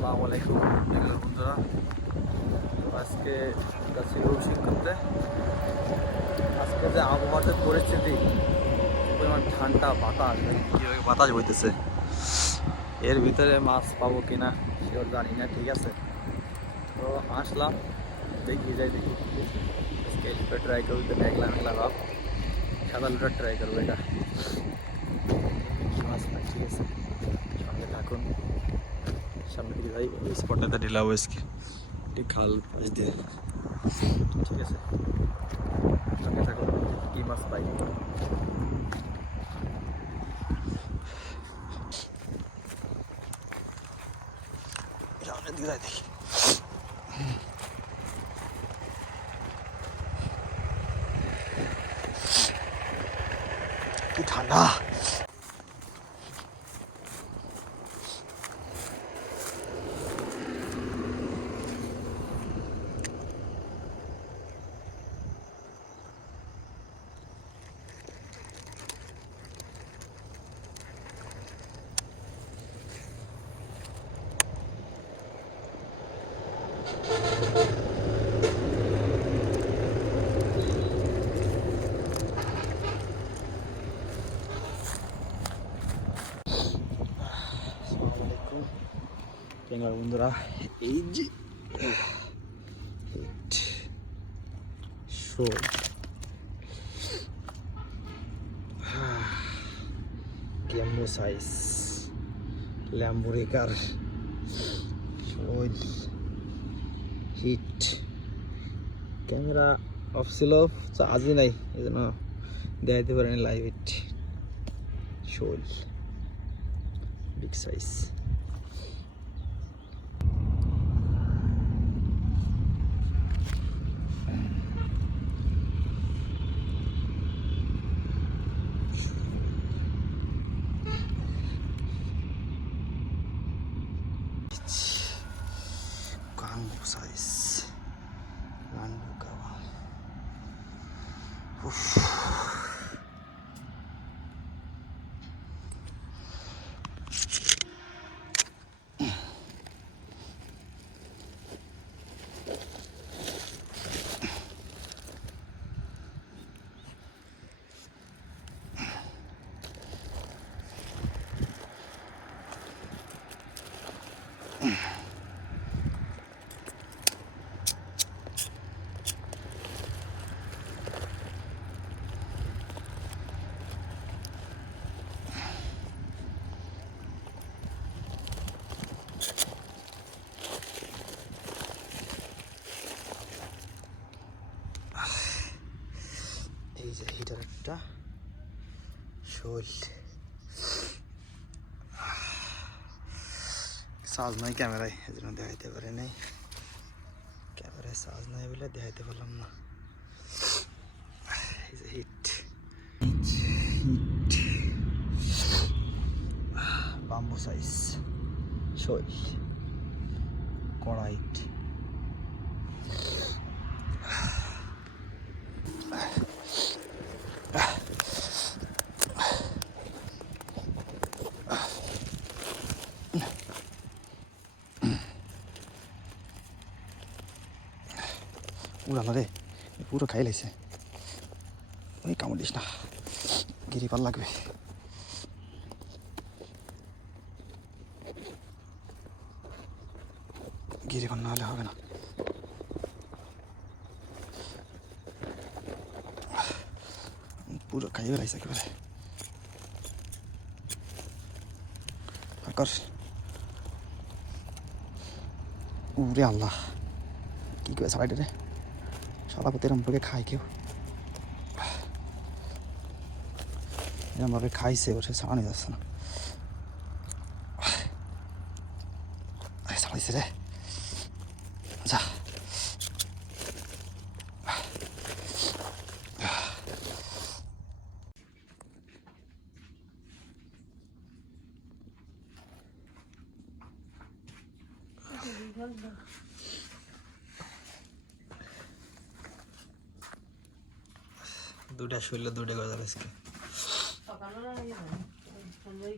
আসসালামু আলাইকুম। বন্ধুরা, আজকে যাচ্ছি রৌশিক করতে আজকে যে আবহাওয়ার যে পরিস্থিতি পরিমাণ ঠান্ডা বাতাস কীভাবে বাতাস বইতেছে। এর ভিতরে মাছ পাবো কিনা, সেও জানি না, ঠিক আছে। তো আসলাম, দেখি যাই দেখি। আজকে এলিফে ট্রাই করব তো মেঘলা মেঘলা ভাব। সাদা লুটার ট্রাই করব এটা। কি মাছ ঠিক আছে। সঙ্গে থাকুন। সামনে যাই ওই স্পটটাতে ঢিলাবো আজকে একটি খাল পাশ দিয়ে। ঠিক আছে। সঙ্গে থাকুন, কি মাছ পাই? সামনের দিকে ঠান্ডা আসসালামু আলাইকুম ক্যামেরা বন্ধুরা, এই যে শো কেমন সাইজ ল্যাম্বোরেকার শোল হিট ক্যামেরা অফ ছিল চার্জই নাই, এই জন্য দেখাইতে পারেনি লাইভ হিট শোল big size. 있지 광복사 있어 난루가와 후후 শোল সাজ নাই ক্যামেরায় এই জন্য দেখাইতে পারে নাই ক্যামেরায় সাজ নাই বলে দেখাইতে পারলাম না যে হিট বাম্বু সাইজ শোল কড়াইট উড়ালো রে পুরো খাই লাইছে। ওই কামড় দিস না, গিরি পাল লাগবে। গিরি পাল না হলে হবে না। পুরো খাইয়ে লাইছে একেবারে। কর। উরে আল্লাহ, কি করে সারাইটা রে साला कुत्ते हम लोग खाए के हम लोग खाई से उसे सामने दस ना साला इसे रे जा Thank you. আজকে। সকালবেলা ইয়ে হয় সন্ধ্যায়